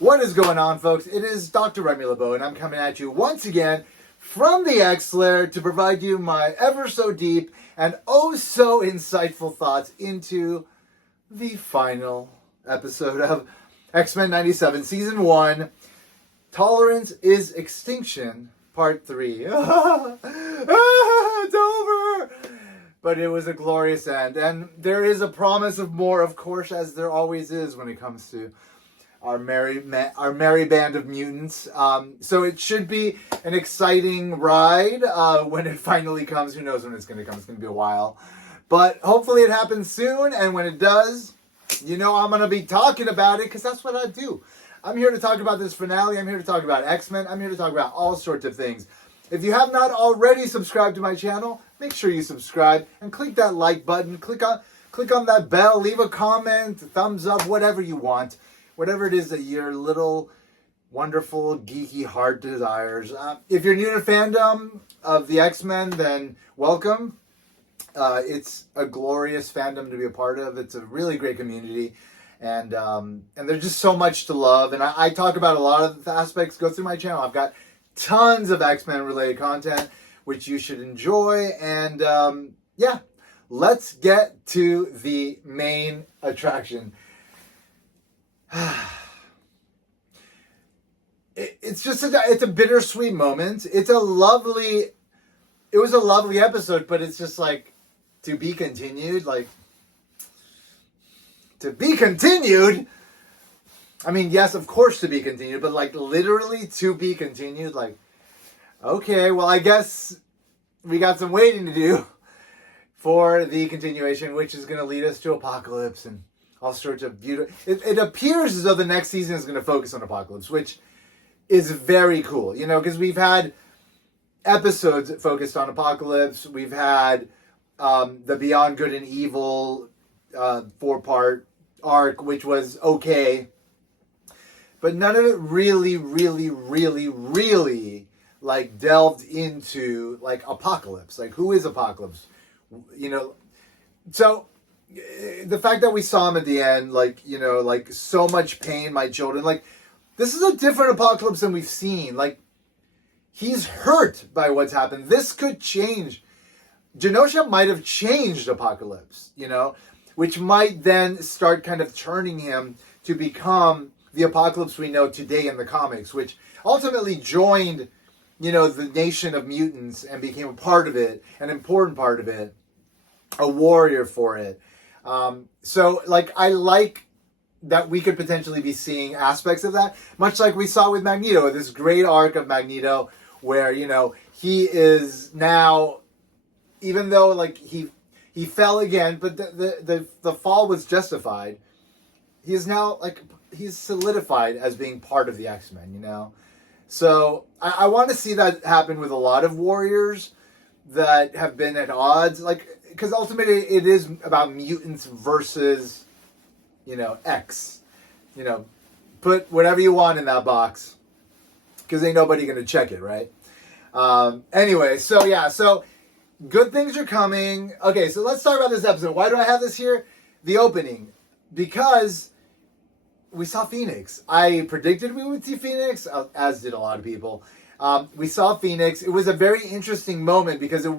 What is going on, folks? It is Dr. Remy LeBeau, and I'm coming at you once again from the X-Lair to provide you my ever so deep and oh so insightful thoughts into the final episode of X-Men 97, Season 1, Tolerance is Extinction, Part 3. It's over! But it was a glorious end, and there is a promise of more, of course, as there always is when it comes to our merry band of mutants. So it should be an exciting ride when it finally comes. Who knows when it's going to come? It's going to be a while. But hopefully it happens soon, and when it does, you know I'm going to be talking about it, because that's what I do. I'm here to talk about this finale. I'm here to talk about X-Men. I'm here to talk about all sorts of things. If you have not already subscribed to my channel, make sure you subscribe and click that like button. Click on that bell. Leave a comment, thumbs up, whatever you want. Whatever it is that your little wonderful geeky heart desires. If you're new to fandom of the X-Men, then welcome. It's a glorious fandom to be a part of. It's a really great community. And there's just so much to love. And I talk about a lot of the aspects. Go through my channel. I've got tons of X-Men related content, which you should enjoy. And yeah, let's get to the main attraction. It's a bittersweet moment. It was a lovely episode, but it's just like, to be continued, to be continued. I mean, yes, of course to be continued, but like literally to be continued. Like, okay, well, I guess we got some waiting to do for the continuation, which is going to lead us to Apocalypse and all sorts of beautiful. It appears as though the next season is going to focus on Apocalypse, which is very cool, you know, because we've had episodes focused on Apocalypse. We've had the Beyond Good and Evil 4-part arc, which was okay, but none of it really like delved into like Apocalypse. Like, who is Apocalypse? You know, so the fact that we saw him at the end, like, you know, like, so much pain, my children, like, this is a different Apocalypse than we've seen. Like, he's hurt by what's happened. This could change. Genosha might have changed Apocalypse, you know, which might then start kind of turning him to become the Apocalypse we know today in the comics, which ultimately joined, you know, the nation of mutants and became a part of it, an important part of it, a warrior for it. So, like, I like that we could potentially be seeing aspects of that, much like we saw with Magneto, this great arc of Magneto, where, you know, he is now, even though, like, he fell again, but the fall was justified, he is now, like, he's solidified as being part of the X-Men, you know? So, I want to see that happen with a lot of warriors that have been at odds, like, because ultimately it is about mutants versus, you know, X. You know, put whatever you want in that box, because ain't nobody going to check it, right? Anyway, so yeah, so good things are coming. Okay, so let's talk about this episode. Why do I have this here? The opening. Because we saw Phoenix. I predicted we would see Phoenix, as did a lot of people. We saw Phoenix. It was a very interesting moment because there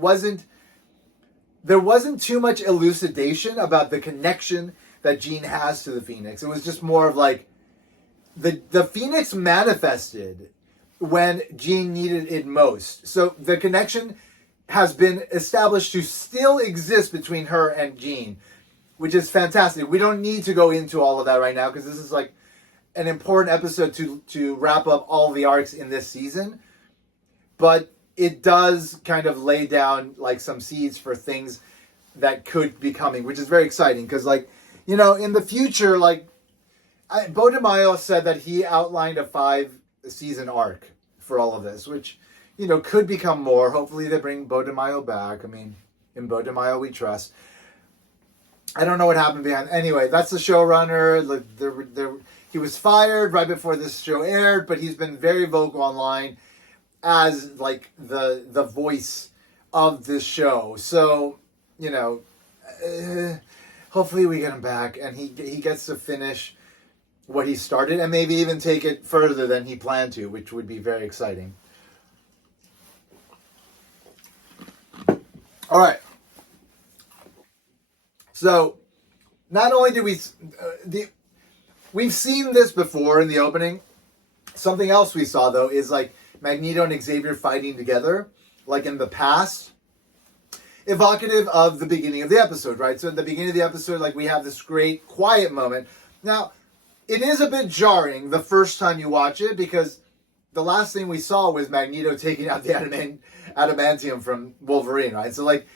wasn't too much elucidation about the connection that Jean has to the Phoenix. It was just more of like, the Phoenix manifested when Jean needed it most. So the connection has been established to still exist between her and Jean, which is fantastic. We don't need to go into all of that right now, because this is like an important episode to wrap up all the arcs in this season. But it does kind of lay down like some seeds for things that could be coming, which is very exciting, because, like, you know, in the future, like, Bo DeMaio said that he outlined a 5-season arc for all of this, which, you know, could become more. Hopefully they bring Bo DeMaio back. I mean, in Bo DeMaio we trust. I don't know what happened behind. Anyway, that's the showrunner. He was fired right before this show aired, but he's been very vocal online as like the voice of this show. So, you know, hopefully we get him back and he gets to finish what he started and maybe even take it further than he planned to, which would be very exciting. All right. So, not only did we've seen this before in the opening. Something else we saw, though, is like Magneto and Xavier fighting together, like in the past, evocative of the beginning of the episode, right? So at the beginning of the episode, like we have this great quiet moment. Now, it is a bit jarring the first time you watch it because the last thing we saw was Magneto taking out the adamantium from Wolverine, right? So like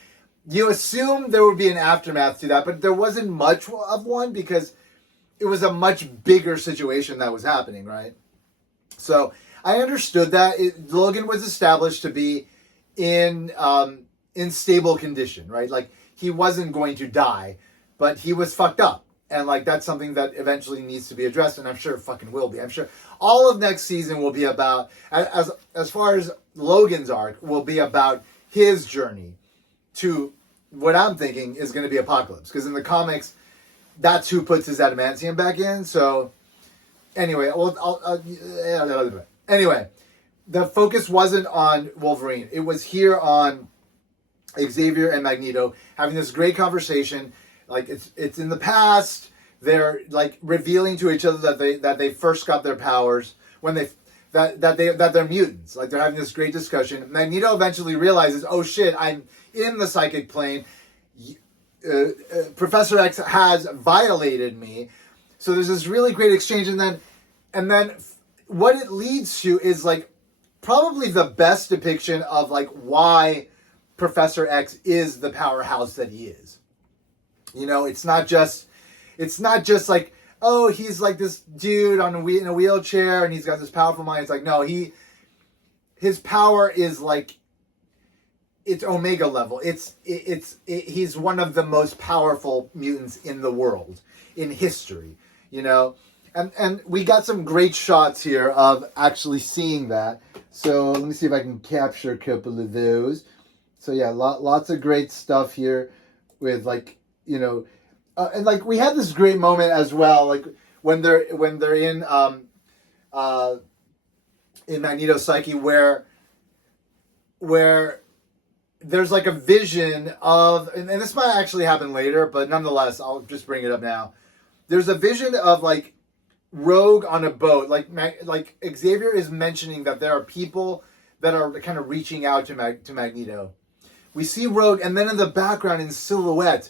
you assume there would be an aftermath to that, but there wasn't much of one because it was a much bigger situation that was happening, right? So I understood that Logan was established to be in stable condition, right? Like he wasn't going to die, but he was fucked up. And like that's something that eventually needs to be addressed, and I'm sure it fucking will be. I'm sure all of next season will be about, as far as Logan's arc, will be about his journey to what I'm thinking is going to be Apocalypse. Because in the comics, that's who puts his adamantium back in. So anyway, anyway, the focus wasn't on Wolverine. It was here on Xavier and Magneto having this great conversation. Like it's in the past. They're like revealing to each other that they first got their powers when that they're mutants. Like they're having this great discussion. Magneto eventually realizes, oh shit, I'm in the psychic plane. Professor X has violated me. So there's this really great exchange, and then what it leads to is like probably the best depiction of like why Professor X is the powerhouse that he is. You know, it's not just like, oh, he's like this dude in a wheelchair and he's got this powerful mind. It's like, no, his power is like, it's Omega level. He's one of the most powerful mutants in the world, in history, you know? And we got some great shots here of actually seeing that. So let me see if I can capture a couple of those. So yeah, lots of great stuff here with like, you know, and like we had this great moment as well, like when they're in Magneto's psyche where there's like a vision of, and this might actually happen later, but nonetheless, I'll just bring it up now. There's a vision of like Rogue on a boat, like Xavier is mentioning that there are people that are kind of reaching out to Magneto. We see Rogue, and then in the background in silhouette,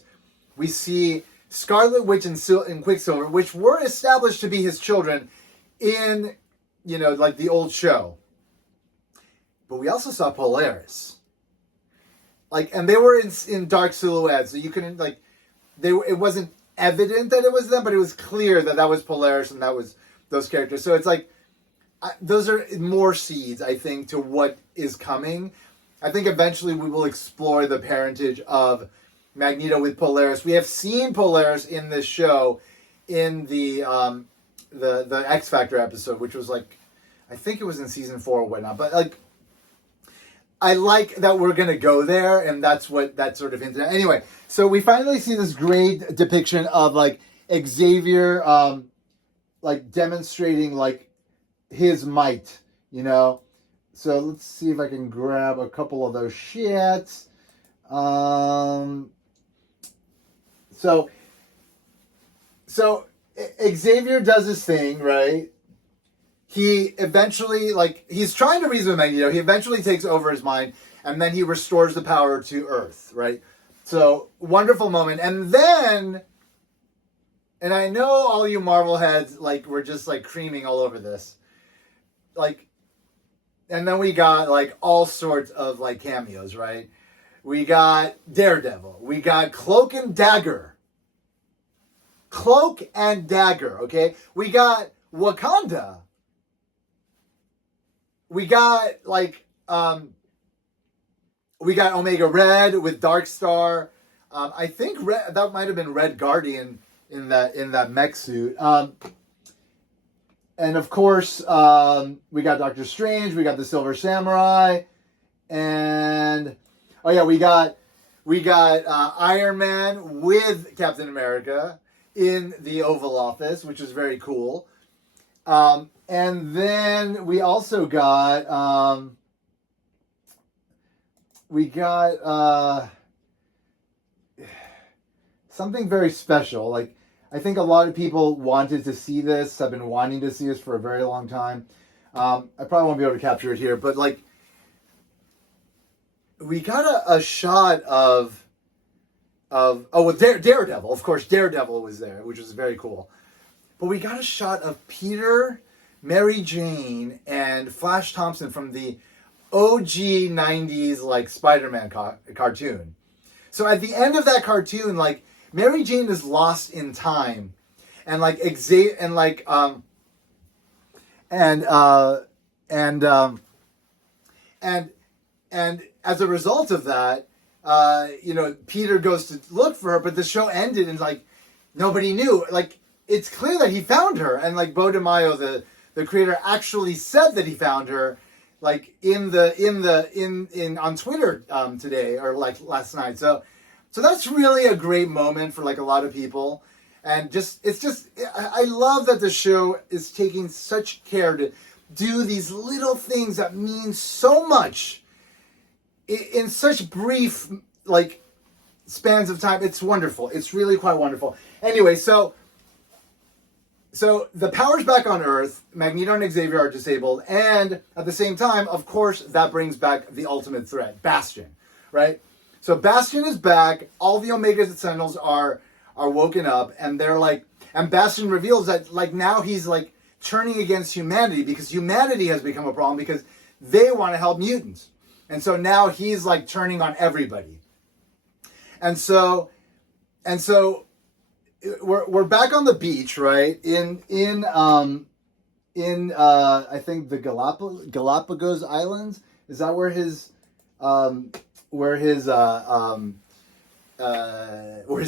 we see Scarlet Witch and Quicksilver, which were established to be his children in, you know, like the old show. But we also saw Polaris. Like, and they were in dark silhouette, so you couldn't, like, it wasn't evident that it was them, but it was clear that was Polaris and that was those characters. So it's like, those are more seeds, I think, to what is coming. I think eventually we will explore the parentage of Magneto with Polaris. We have seen Polaris in this show in the X Factor episode, which was like, I think it was in season 4 or whatnot. But like, I like that we're gonna go there, and that's what that sort of hinted at. Anyway, so we finally see this great depiction of like Xavier, like demonstrating like his might, you know. So let's see if I can grab a couple of those shits. So Xavier does his thing, right? He eventually, like, he's trying to reason with Magneto. He eventually takes over his mind, and then he restores the power to Earth, right? So, wonderful moment. And then, and I know all you Marvel heads, like, were just, like, creaming all over this. Like, and then we got, like, all sorts of, like, cameos, right? We got Daredevil. We got Cloak and Dagger. Cloak and Dagger, okay? We got Wakanda. We got, like, we got Omega Red with Darkstar. I think that might have been Red Guardian in that mech suit. And of course, we got Doctor Strange. We got the Silver Samurai, and oh yeah, we got Iron Man with Captain America in the Oval Office, which is very cool. And then we also got something very special. Like, I think a lot of people wanted to see this. I've been wanting to see this for a very long time. I probably won't be able to capture it here, but like, we got a shot of Daredevil. Of course, Daredevil was there, which was very cool. But we got a shot of Peter, Mary Jane, and Flash Thompson from the OG 90s like Spider-Man cartoon. So at the end of that cartoon, like, Mary Jane is lost in time, and like and as a result of that, Peter goes to look for her, but the show ended and like nobody knew. Like, it's clear that he found her, and like Bo DeMaio, the creator, actually said that he found her, like on Twitter today or like last night. So that's really a great moment for like a lot of people, and I love that the show is taking such care to do these little things that mean so much in such brief like spans of time. It's wonderful. It's really quite wonderful. Anyway, so the power's back on Earth. Magneto and Xavier are disabled, and at the same time, of course, that brings back the ultimate threat, Bastion, right? So Bastion is back. All the Omega Sentinels are woken up, and they're like, and Bastion reveals that like now he's like turning against humanity because humanity has become a problem because they want to help mutants, and so now he's like turning on everybody, and so we're back on the beach, right? In I think the Galapagos Islands. Is that where his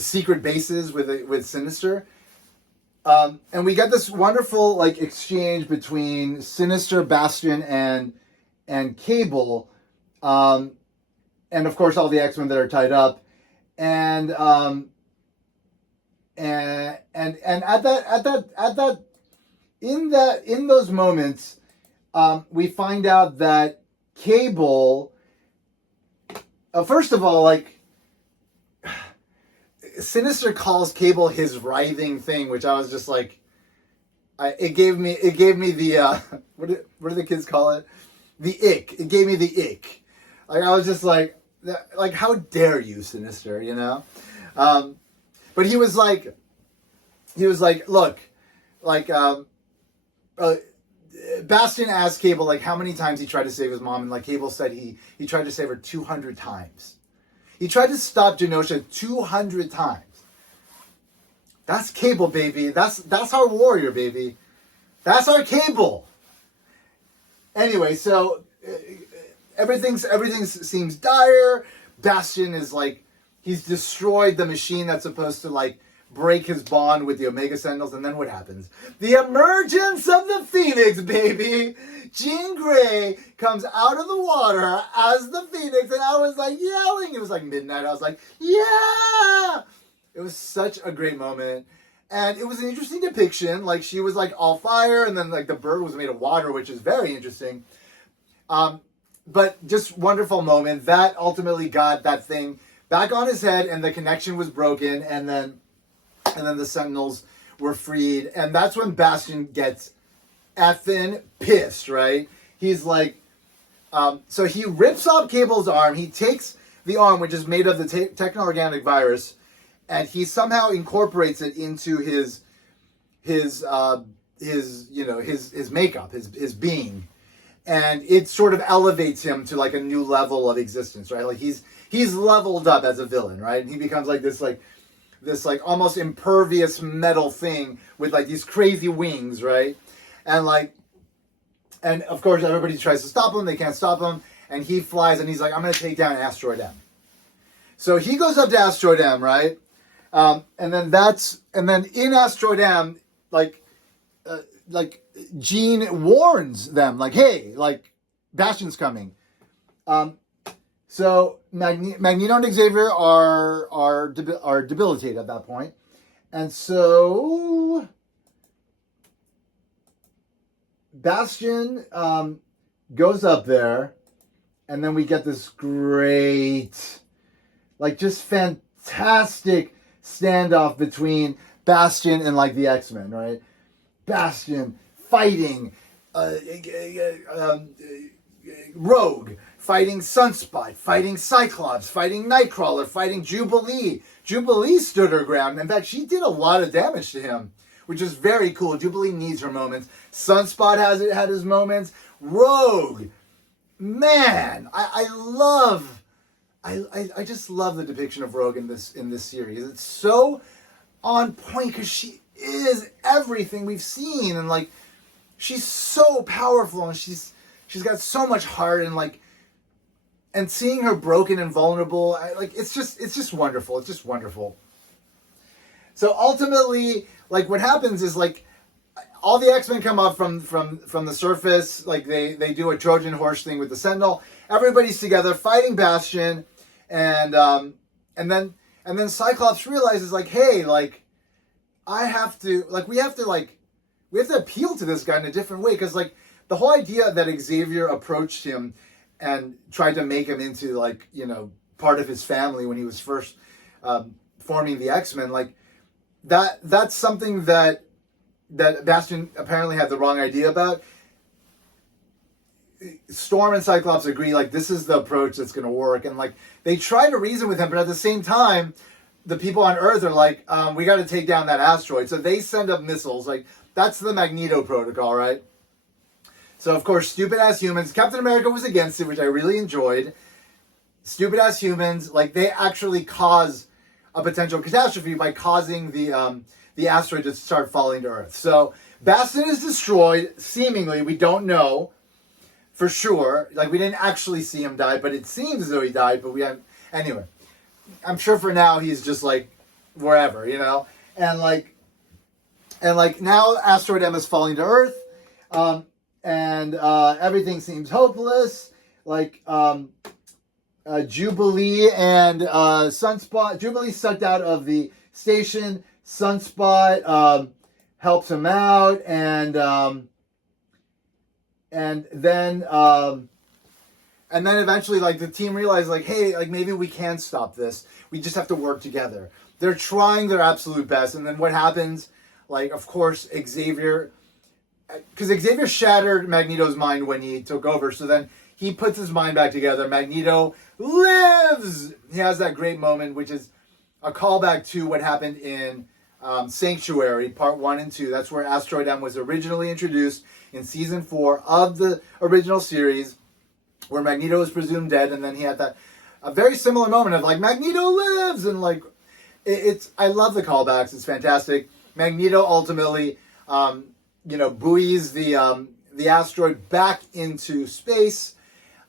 secret base is with Sinister? And we get this wonderful like exchange between Sinister, Bastion, and Cable, and of course all the X-Men that are tied up, and at that in those moments, we find out that Cable, first of all, like, Sinister calls Cable his writhing thing, which I was just like, it gave me the what do the kids call it? The ick. It gave me the ick. Like, I was just like how dare you, Sinister, you know? But he was like, look, like, Bastion asked Cable like how many times he tried to save his mom, and like Cable said he tried to save her 200 times. He tried to stop Genosha 200 times. That's Cable, baby. That's our warrior, baby. That's our Cable. Anyway, so everything seems dire. Bastion is like, he's destroyed the machine that's supposed to like break his bond with the Omega Sentinels, and then what happens? The emergence of the Phoenix, baby! Jean Grey comes out of the water as the Phoenix, and I was like yelling. It was like midnight. I was like, yeah! It was such a great moment. And it was an interesting depiction. Like, she was like all fire, and then like the bird was made of water, which is very interesting. But just wonderful moment. That ultimately got that thing back on his head, and the connection was broken, and then the Sentinels were freed, and that's when Bastion gets effing pissed, right? He's like, so he rips off Cable's arm. He takes the arm, which is made of the techno-organic virus, and he somehow incorporates it into his makeup, his being, and it sort of elevates him to like a new level of existence, right? Like he's leveled up as a villain, right? And he becomes like this almost impervious metal thing with like these crazy wings, right? And of course everybody tries to stop him. They can't stop him, and he flies, and he's like, I'm going to take down Asteroid M. So he goes up to Asteroid M, right? And then in Asteroid M, like Jean warns them, like, hey, like, Bastion's coming. So Magneto and Xavier are debilitated at that point, and so Bastion goes up there, and then we get this great, like, just fantastic standoff between Bastion and, like, the X-Men, right? Bastion fighting Rogue, fighting Sunspot, fighting Cyclops, fighting Nightcrawler, fighting Jubilee. Jubilee stood her ground. In fact, she did a lot of damage to him, which is very cool. Jubilee needs her moments. Sunspot had his moments. Rogue, man, I just love the depiction of Rogue in this series. It's so on point because she is everything we've seen, and like she's so powerful, and she's got so much heart, and like, and seeing her broken and vulnerable, it's just wonderful. It's just wonderful. So ultimately, like, what happens is, like, all the X-Men come up from the surface, like they do a Trojan horse thing with the Sentinel. Everybody's together fighting Bastion, and then Cyclops realizes, like, hey, like, we have to appeal to this guy in a different way, because, like, the whole idea that Xavier approached him and tried to make him into, like, you know, part of his family when he was first forming the X-Men, like, that's something that Bastion apparently had the wrong idea about. Storm and Cyclops agree, like, this is the approach that's going to work, and, like, they try to reason with him, but at the same time, the people on Earth are like, we got to take down that asteroid. So they send up missiles. Like, that's the Magneto protocol, right? So, of course, stupid-ass humans. Captain America was against it, which I really enjoyed. Stupid-ass humans, like, they actually cause a potential catastrophe by causing the asteroid to start falling to Earth. So, Bastion is destroyed, seemingly. We don't know for sure. Like, we didn't actually see him die, but it seems as though he died, but we haven't. Anyway, I'm sure for now he's just, like, wherever, you know? And now Asteroid M is falling to Earth. And everything seems hopeless. Like, Jubilee and Sunspot. Jubilee's sucked out of the station. Sunspot helps him out, and then eventually, like, the team realizes, like, hey, like, maybe we can stop this. We just have to work together. They're trying their absolute best, and then what happens? Like, of course, Xavier shattered Magneto's mind when he took over, so then he puts his mind back together. Magneto lives! He has that great moment, which is a callback to what happened in Sanctuary, Part 1 and 2. That's where Asteroid M was originally introduced in Season 4 of the original series, where Magneto was presumed dead, and then he had a very similar moment of, like, Magneto lives! And, like, I love the callbacks. It's fantastic. Magneto ultimately, buoys the asteroid back into space,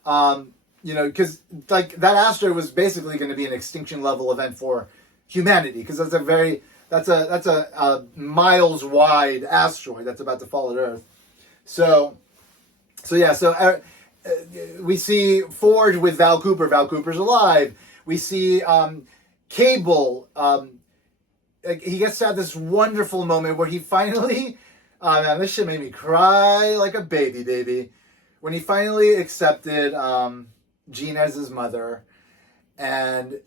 because, like, that asteroid was basically going to be an extinction level event for humanity, because that's a miles wide asteroid that's about to fall at Earth. So we see Forge with Val Cooper. Val Cooper's alive. We see Cable. He gets to have this wonderful moment where he finally. Man, this shit made me cry like a baby. When he finally accepted Jean as his mother, and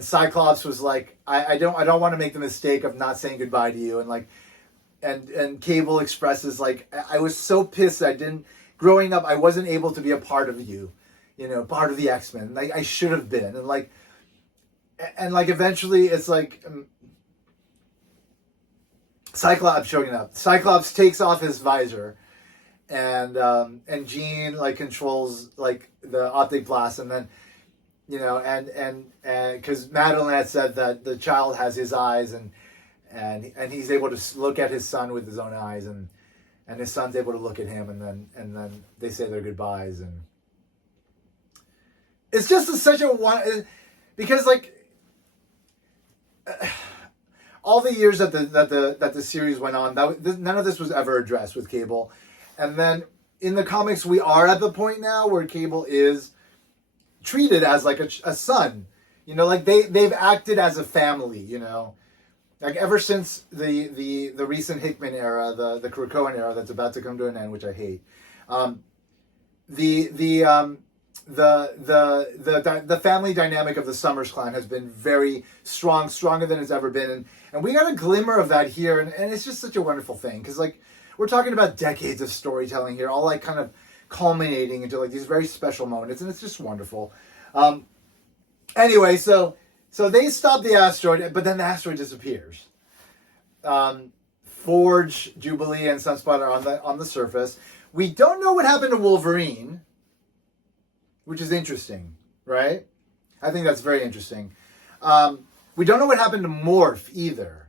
Cyclops was like, I don't want to make the mistake of not saying goodbye to you, and like, and Cable expresses, like, I was so pissed growing up, I wasn't able to be a part of you, part of the X-Men. Like, I should have been, and like eventually it's like. Cyclops showing up. Cyclops takes off his visor, and Jean, like, controls, like, the optic blast, and then, and because Madeline had said that the child has his eyes, and he's able to look at his son with his own eyes, and his son's able to look at him, and then they say their goodbyes, and it's just such a because, like. All the years that the series went on, none of this was ever addressed with Cable, and then in the comics we are at the point now where Cable is treated as like a son, like they've acted as a family, like ever since the recent Hickman era, the Krakoan era that's about to come to an end, which I hate. The the family dynamic of the Summers clan has been very strong, stronger than it's ever been, and we got a glimmer of that here, and it's just such a wonderful thing because like we're talking about decades of storytelling here, all like kind of culminating into like these very special moments, and it's just wonderful. Anyway, so they stop the asteroid, but then the asteroid disappears. Forge, Jubilee, and Sunspot are on the surface. We don't know what happened to Wolverine, which is interesting, right? I think that's very interesting. We don't know what happened to Morph either.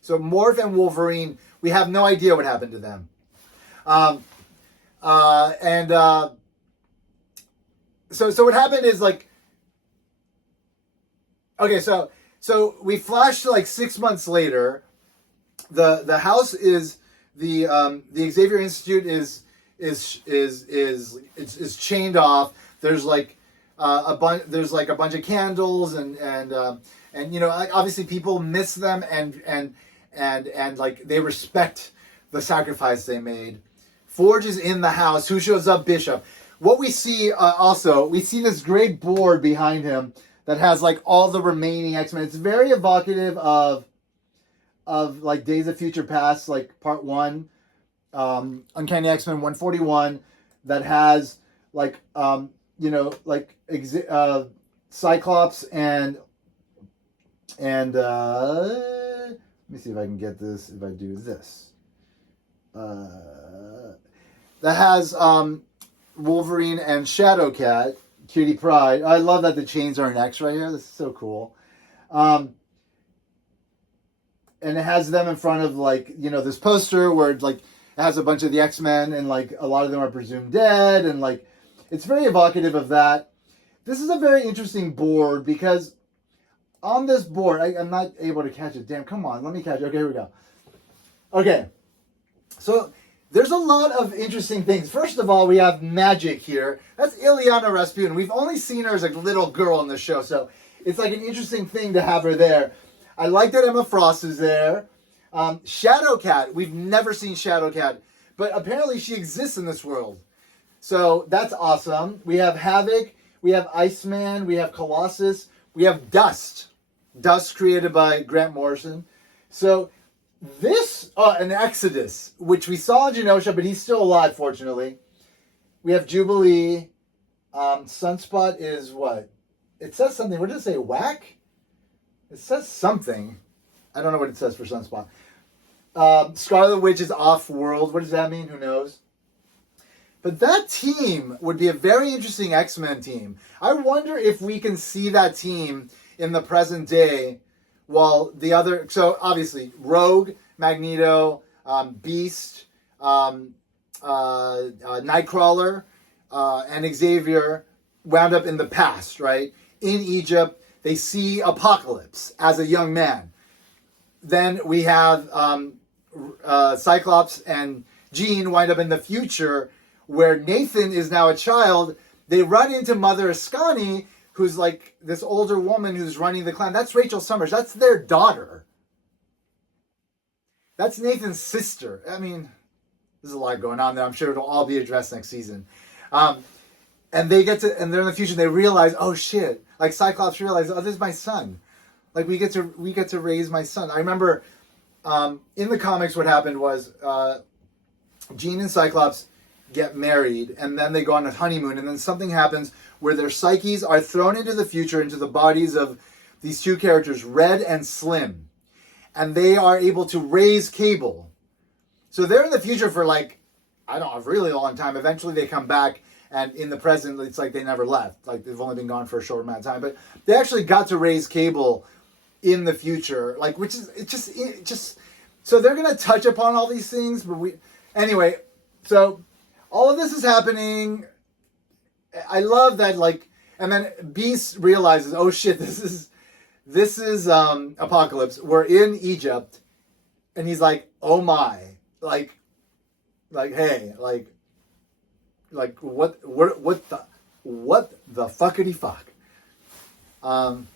So Morph and Wolverine, we have no idea what happened to them. So what happened is like, okay, so we flash to like 6 months later. The house is the Xavier Institute is chained off. There's like a bunch of candles and you know, obviously people miss them and like they respect the sacrifice they made. Forge is in the house. Who shows up? Bishop. What we see also, we see this great board behind him that has like all the remaining X-Men. It's very evocative of like Days of Future Past, like Part 1, Uncanny X-Men 141, that has like you know, like Cyclops and let me see if I can get this if I do this. That has Wolverine and Shadowcat, Cutie Pride. I love that the chains are an X right here. This is so cool. And it has them in front of like, you know, this poster where like it has a bunch of the X-Men and like a lot of them are presumed dead, and like it's very evocative of that. This is a very interesting board because on this board, I'm not able to catch it. Damn, come on, let me catch it. Okay, here we go. Okay, so there's a lot of interesting things. First of all, we have Magic here. That's Ileana Rasputin. We've only seen her as a little girl in the show, so it's like an interesting thing to have her there. I like that Emma Frost is there. Shadowcat. We've never seen Shadowcat, but apparently she exists in this world. So that's awesome. We have Havoc. We have Iceman. We have Colossus. We have Dust. Dust created by Grant Morrison. So this, an Exodus, which we saw in Genosha, but he's still alive, fortunately. We have Jubilee. Sunspot is what? It says something. What does it say? Whack? It says something. I don't know what it says for Sunspot. Scarlet Witch is off-world. What does that mean? Who knows? But that team would be a very interesting X-Men team. I wonder if we can see that team in the present day while the other... So, obviously, Rogue, Magneto, Beast, Nightcrawler, and Xavier wound up in the past, right? In Egypt. They see Apocalypse as a young man. Then we have Cyclops and Jean wind up in the future where Nathan is now a child. They run into Mother Ascani, who's like this older woman who's running the clan. That's Rachel Summers. That's their daughter. That's Nathan's sister. I mean, there's a lot going on there. I'm sure it'll all be addressed next season. And they get to, and they're in the future, and they realize, oh shit, like Cyclops realizes, oh, this is my son. Like we get to raise my son. I remember in the comics what happened was Jean and Cyclops get married, and then they go on a honeymoon, and then something happens where their psyches are thrown into the future, into the bodies of these two characters, Red and Slim. And they are able to raise Cable. So they're in the future for like, I don't know, a really long time. Eventually they come back, and in the present, it's like they never left. Like they've only been gone for a short amount of time. But they actually got to raise Cable in the future. Like, which is, it just, so they're going to touch upon all these things. But anyway, so all of this is happening. I love that, like, and then Beast realizes, oh shit, this is Apocalypse. We're in Egypt. And he's like, oh my, like, hey, like what the fuckity fuck. And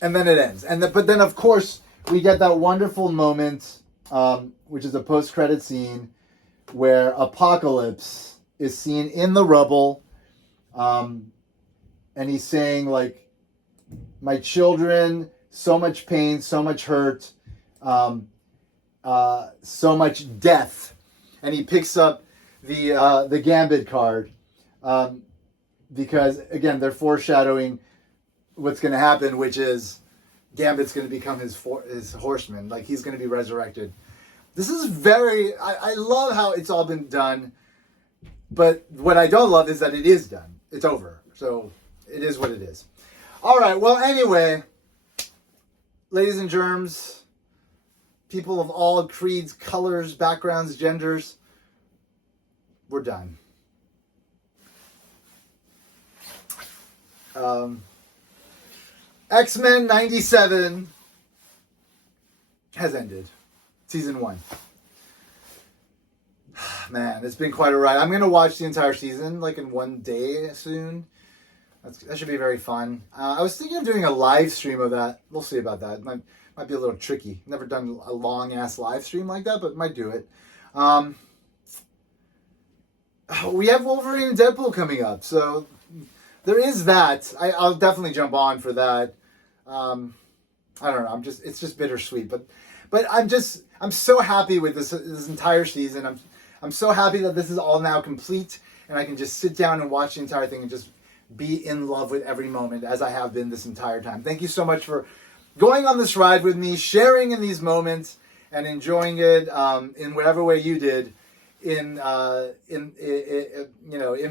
then it ends. But then of course we get that wonderful moment, which is a post-credit scene, where Apocalypse is seen in the rubble, and he's saying, like, my children, so much pain, so much hurt, so much death. And he picks up the Gambit card, because, again, they're foreshadowing what's going to happen, which is Gambit's going to become his horseman. Like, he's going to be resurrected. This is I love how it's all been done, but what I don't love is that it is done. It's over. So it is what it is. All right. Well, anyway, ladies and germs, people of all creeds, colors, backgrounds, genders, we're done. X-Men 97 has ended. Season 1. Man, it's been quite a ride. I'm going to watch the entire season like in one day soon. That should be very fun. I was thinking of doing a live stream of that. We'll see about that. Might be a little tricky. Never done a long-ass live stream like that, but might do it. We have Wolverine and Deadpool coming up, so there is that. I'll definitely jump on for that. I don't know. It's just bittersweet, but I'm so happy with this entire season. I'm so happy that this is all now complete, and I can just sit down and watch the entire thing and just be in love with every moment, as I have been this entire time. Thank you so much for going on this ride with me, sharing in these moments, and enjoying it in whatever way you did, in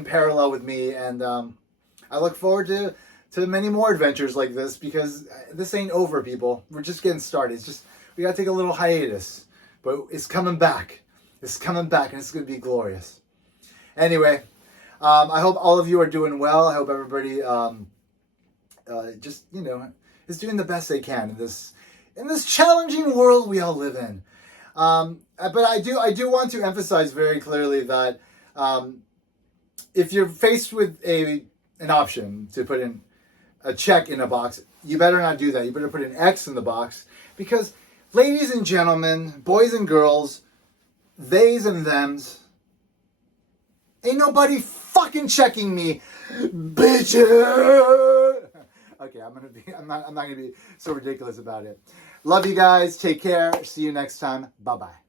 parallel with me. And I look forward to many more adventures like this, because this ain't over, people. We're just getting started. It's just, we gotta take a little hiatus, but it's coming back. It's coming back, and it's gonna be glorious. Anyway, I hope all of you are doing well. I hope everybody is doing the best they can in this challenging world we all live in. But I do want to emphasize very clearly that if you're faced with an option to put in a check in a box, you better not do that. You better put an X in the box, because, ladies and gentlemen, boys and girls, theys and thems, ain't nobody fucking checking me, bitches. Okay, I'm not gonna be so ridiculous about it. Love you guys. Take care. See you next time. Bye-bye.